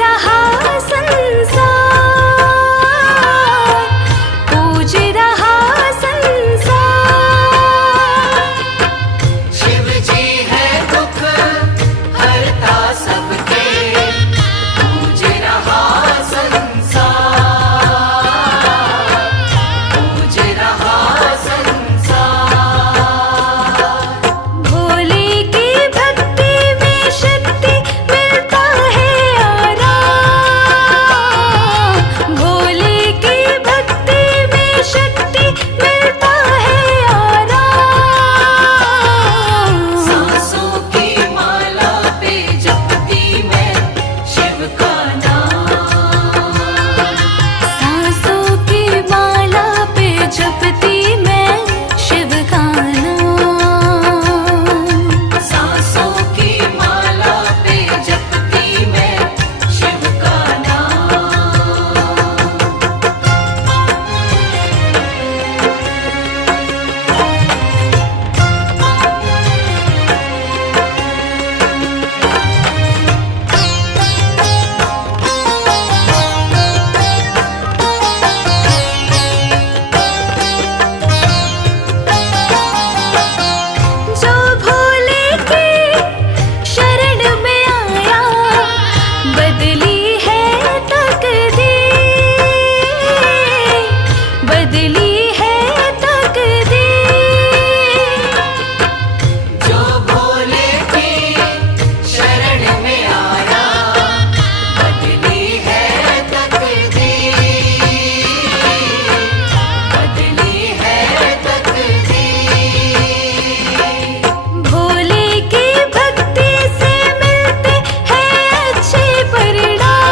रहा संसार, पूज रहा संसार। शिव जी है दुख हरता सबके, पूज रहा संसार, पूज रहा संसार। भोले की भक्ति में शक्ति मिलता है आराम, भोले की भक्ति में शक्ति मिलता है आराम। सांसों की माला पे जपती मैं शिव का नाम, सांसों की माला पे जपती मैं शिव का नाम, सांसों की माला पे जपती मैं शिव का नाम। जो भोले की शरण में आया, बदली है तकदीर, बदली है तकदीर। जो भोले की शरण में आया, बदली है तकदीर, बदली है तकदीर। भोले की भक्ति से मिलते हैं अच्छे परिणाम,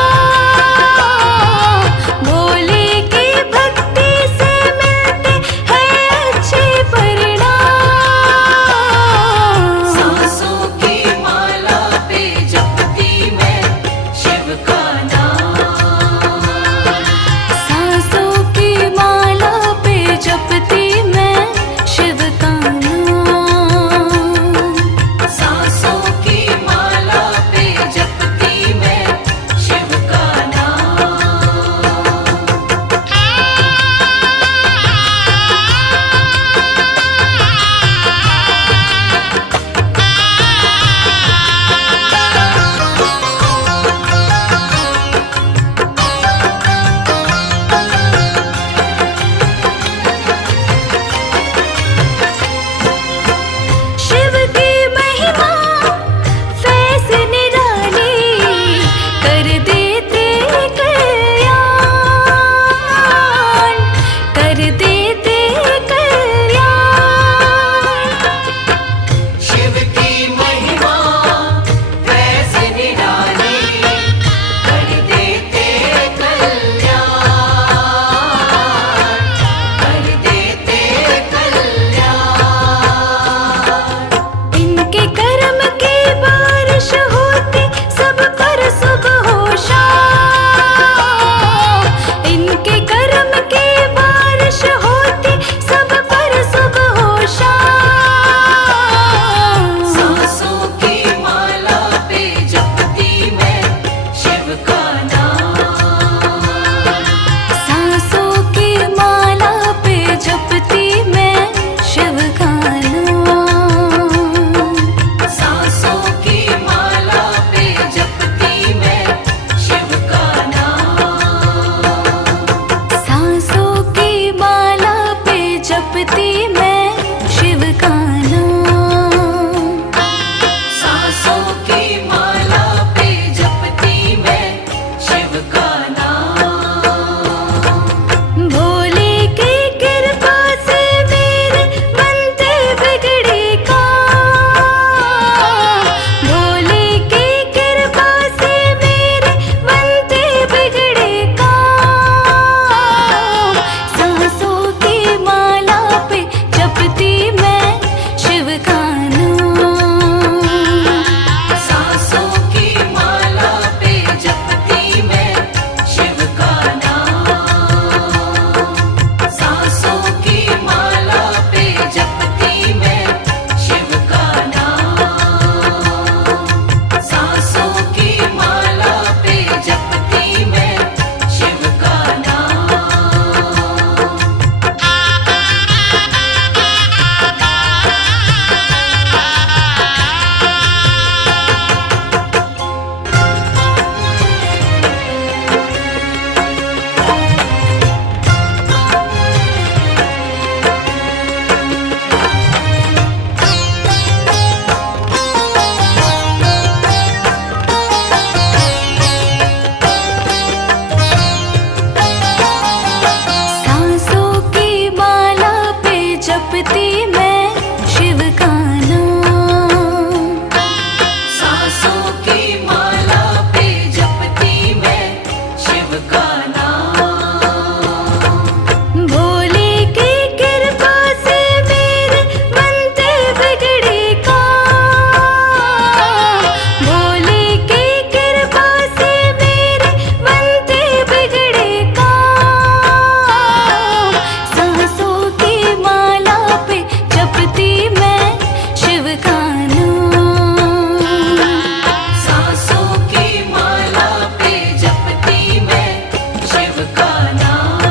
भोले की भक्ति से मिलते हैं अच्छे परिणाम। सांसों की माला पे जपती मैं शिव का नाम, सांसों की माला पे जपती मैं शिव का नाम, सांसों की माला पे जपती मैं शिव का नाम। शिव की महिमा फैज़ निराली कर देते कल्याण, कर देते कल्याण। शिव की महिमा फैज़ निराली कर देते कल्याण, कर देते कल्याण। इनके कर्म की बारिश होती सब पर सुबह हो शाम, इनके कर्म की बारिश होती सब पर सुबह हो शाम। सांसों की माला पे जपती मैं शिव का नाम, सांसों की माला पे जपती मैं शिव का नाम, सांसों की माला पे जपती मैं शिव का नाम, सांसों की माला पे जपती मैं शिव का नाम, सांसों की माला पे जपती मैं शिव का नाम। भोले की कृपा से मेरे बनते बिगड़े काम, भोले की कृपा से मेरे बनते बिगड़े काम। सांसों की माला पे जप जपती मैं शिव का नाम। सांसों की माला पे जपती मैं शिव का नाम। भोले की कृपा से मेरे बनते बिगड़े काम। भोले की कृपा से मेरे बनते बिगड़े काम। सांसों की माला पे जपती मैं शिव का नाम। सांसों की माला पे जपती मैं शिव का नाम।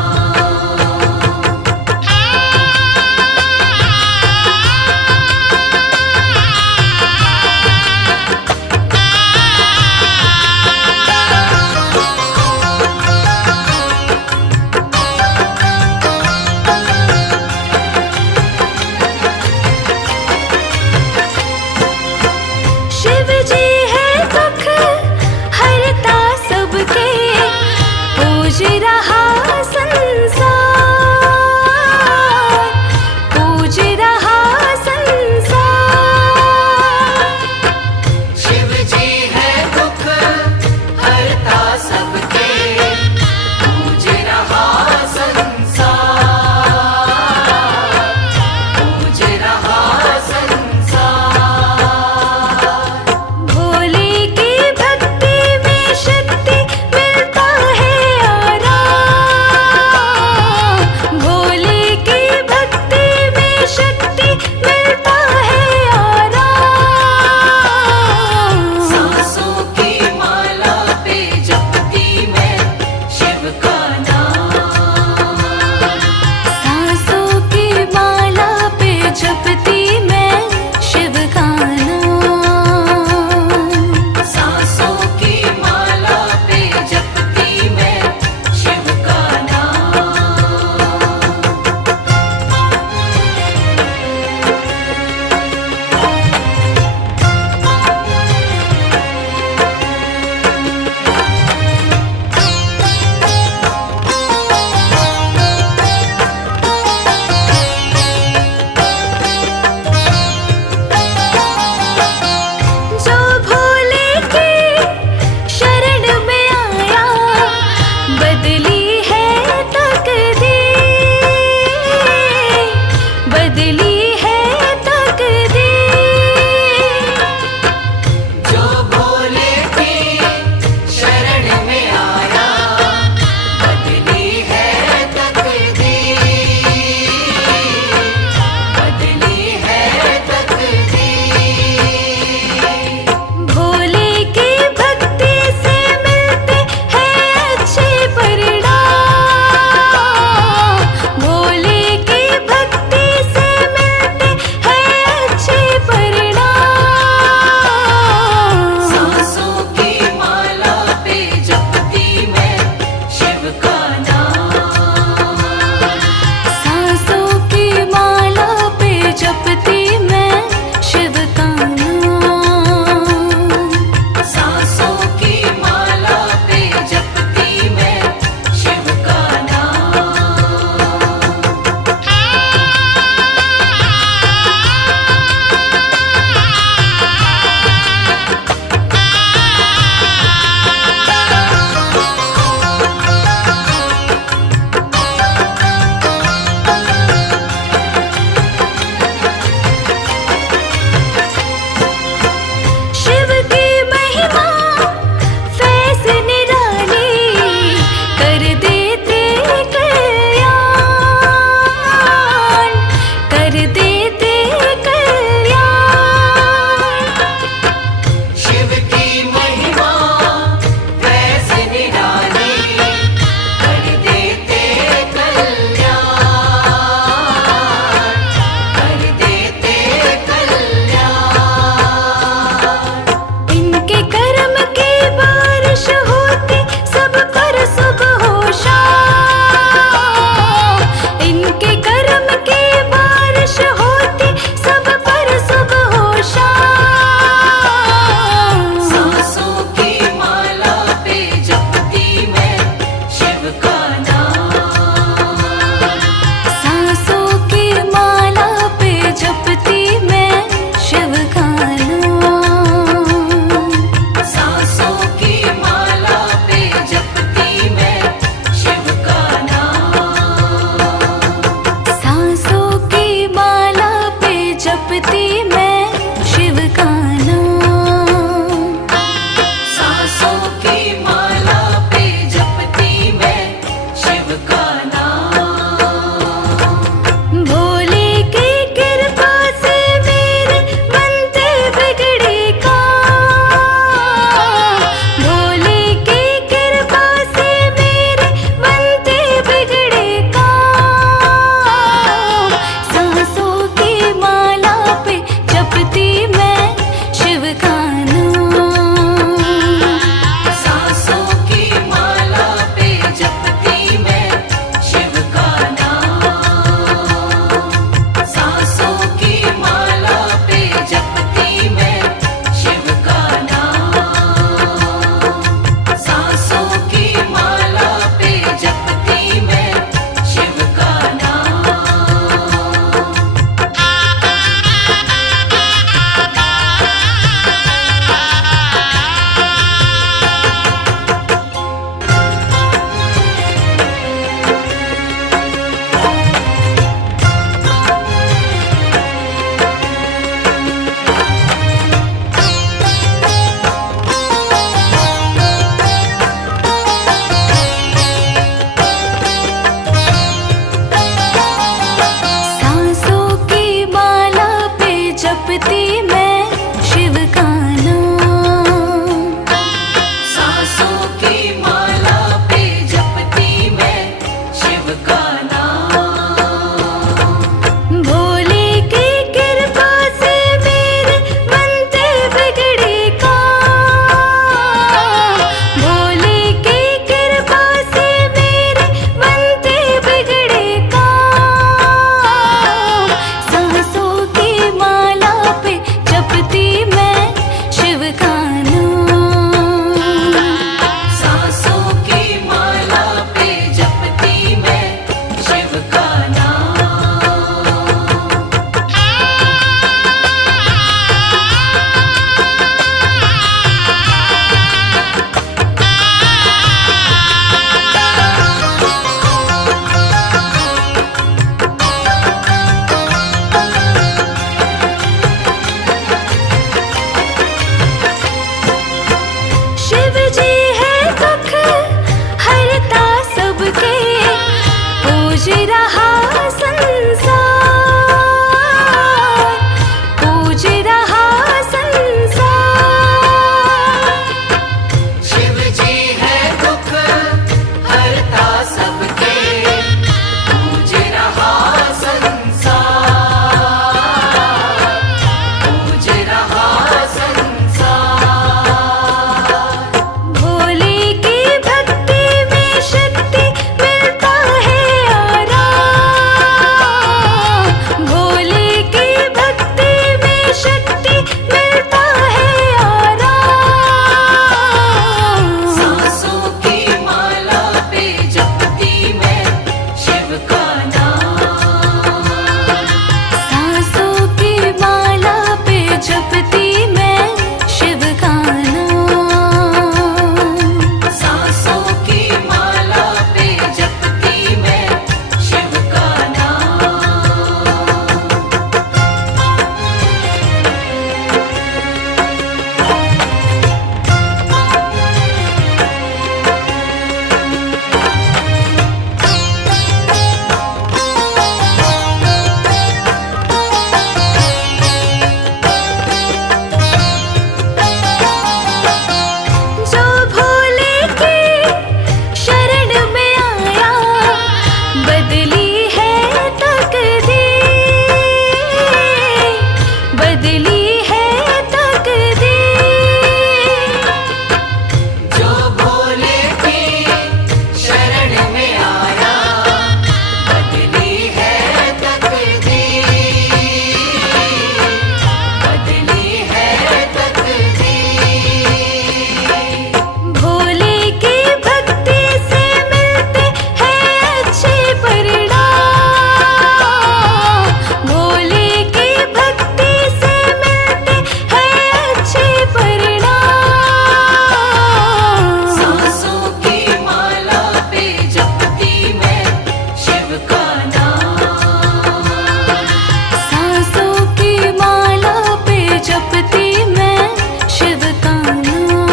शिव जी है दुख हरता सबके, पूज रहा संसार, पूज रहा संसार। शिव जी है दुख हरता सबके, पूज रहा संसार, पूज रहा संसार। भोले की भक्ति में शक्ति मिलता है आराम। भोले की भक्ति में शक्ति मिलता है आराम। सांसों की माला पे जपती मैं शिव का नाम। सांसों की माला पे जपती मैं शिव का नाम। सांसों की माला पे जपती मैं शिव का नाम। जो भोले की शरण में आया, बदली है तकदीर, बदली है तकदीर। जो भोले की शरण में आया, बदली है तकदीर, बदली है तकदीर। भोले की भक्ति से मिलते हैं अच्छे परिणाम। भोले की भक्ति से मिलते जपती मैं शिव का नाम। सांसों की माला पे जपती मैं शिव का नाम। भोले की कृपा से मेरे बनते बिगड़े काम। भोले की कृपा से मेरे बनते बिगड़े काम। सांसों की माला पे जपती मैं शिव का नाम। सांसों की माला पे जपती मैं शिव का नाम। शिव जी है दुख हरता सबके, पूज रहा संसार, पूज रहा संसार। शिव जी है दुख हरता सबके, पूज रहा संसार, पूज रहा संसार। भोले की भक्ति में शक्ति मिलता है आराम। भोले की भक्ति में शक्ति मिलता है आराम। सांसों की माला पे जपती मैं शिव का नाम। सांसों की माला पे जपती मैं शिव का नाम। सांसों की माला पे जपती मैं शिव का नाम। जो भोले की शरण में आया, बदली है तकदीर, बदली है तकदीर। जो भोले की शरण में आया, बदली है तकदीर, बदली है तकदीर। भोले की भक्ति से मिलते हैं अच्छे परिणाम। भोले की भक्ति से मिलते हैं अच्छे परिणाम। सांसों की माला पे जपती मैं शिव का नाम। सांसों की माला पे जपती मैं शिव का नाम।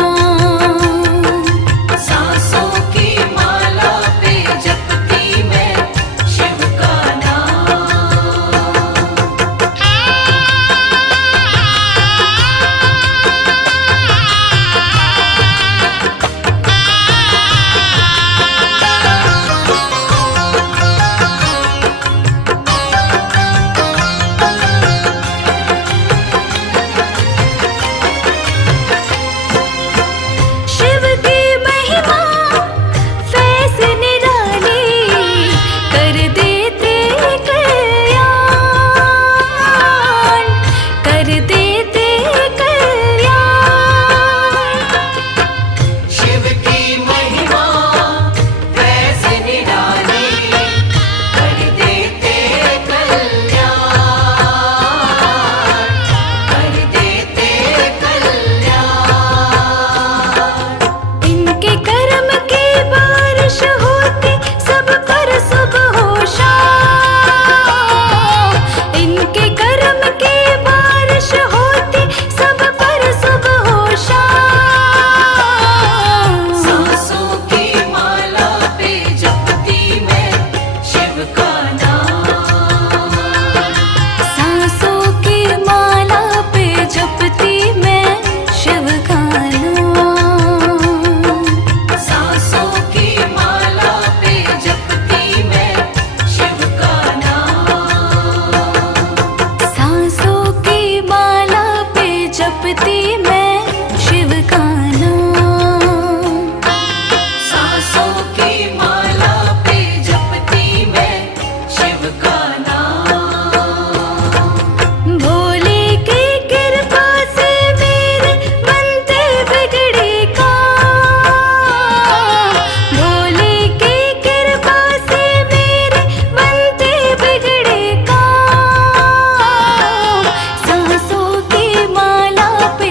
सांसों की माला पे जपती मैं शिव का नाम। शिव की महिमा फैज निराली, कर देते कल्याण, कर देते कल्याण। शिव की महिमा फैज निराली, कर देते कल्याण, कर देते कल्याण। इनके कर्म की बारिश होती सब पर सुबह हो शाम। इनके कर्म की बारिश होती सब पर सुबह हो शाम। सांसों की माला पे जपती मैं शिव का नाम। सांसों की माला जपती मैं शिव का नाम। सांसों की माला पे जपती मैं शिव का नाम। भोले की कृपा से मेरे बनते बिगड़े काम। भोले की कृपा से मेरे बनते बिगड़े काम। सांसों की माला पे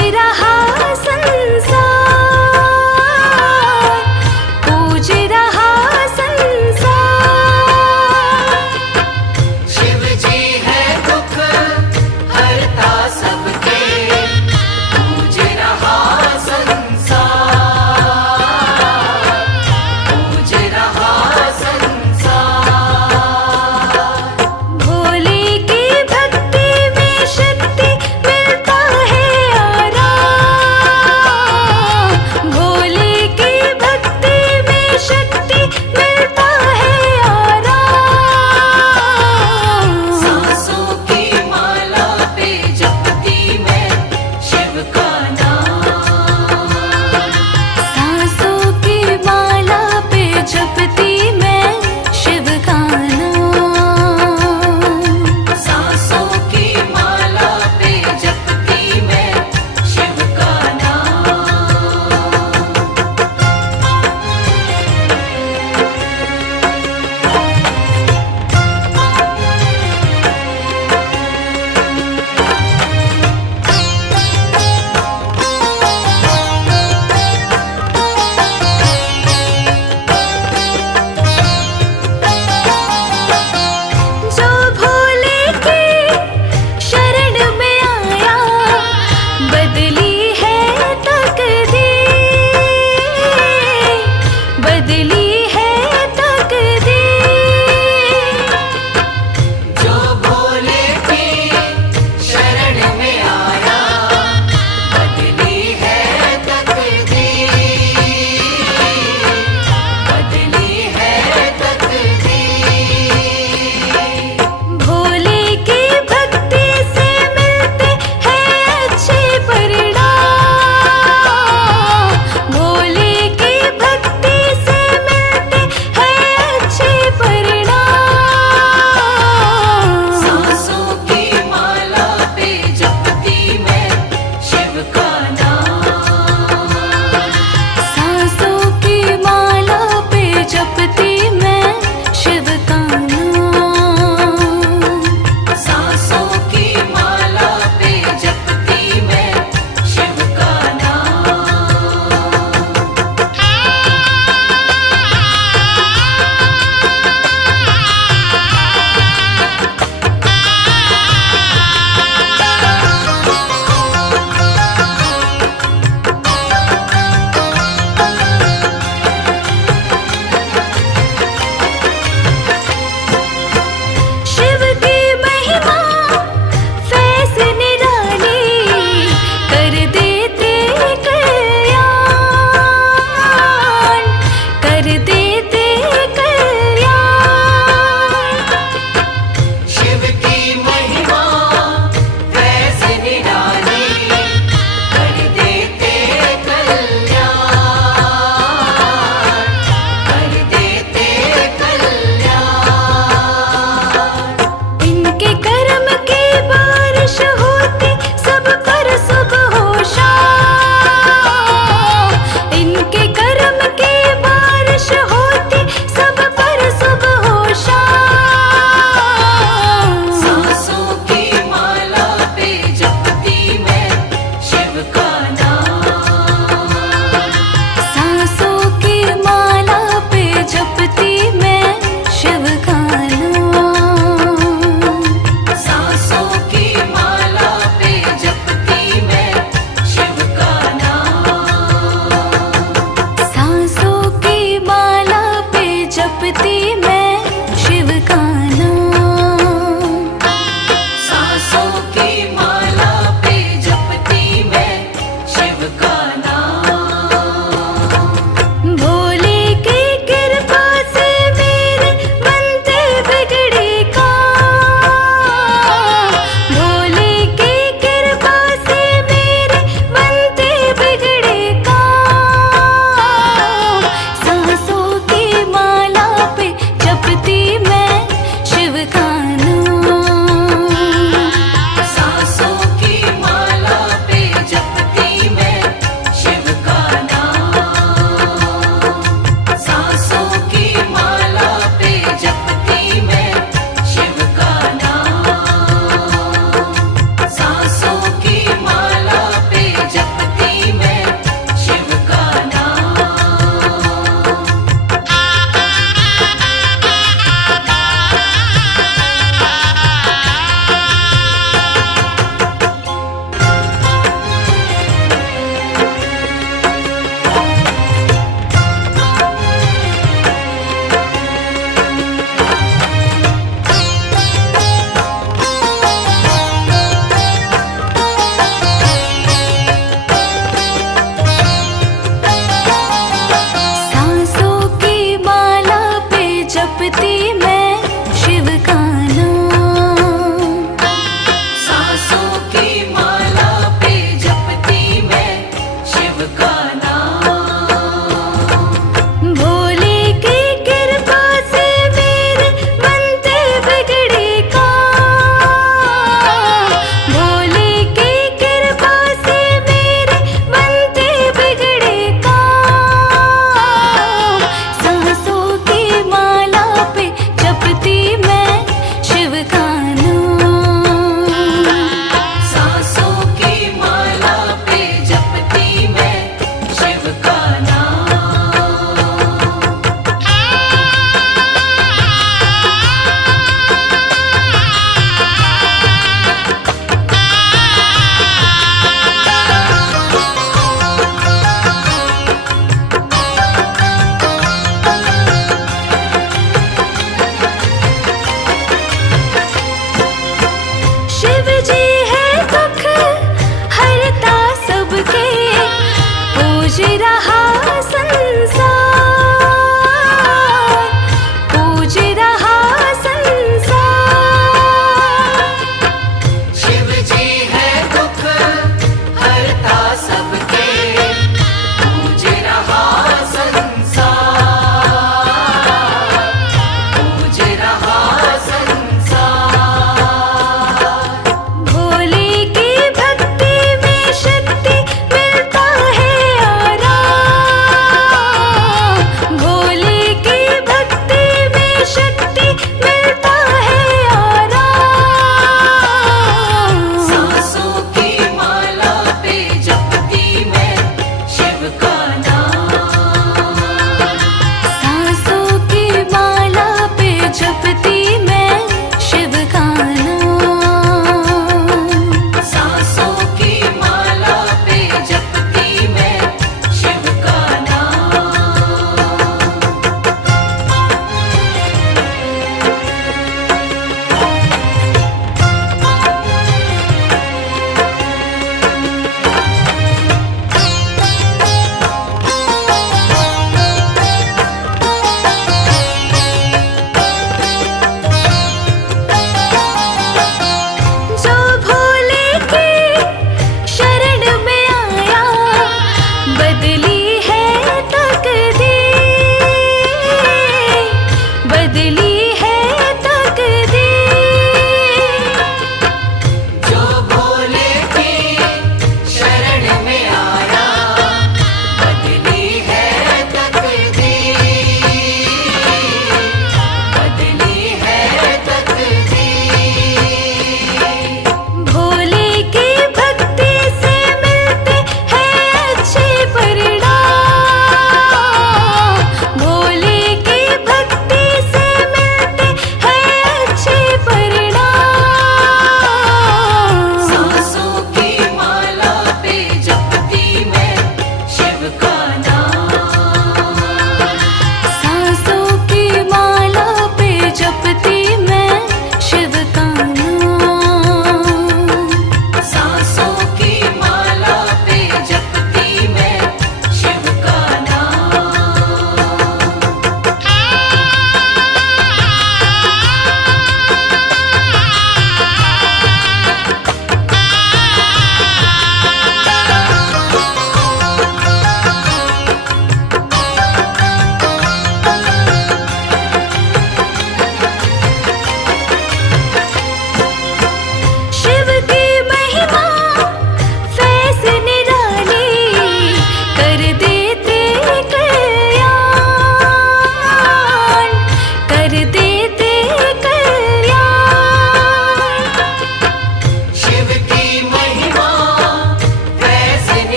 मेरा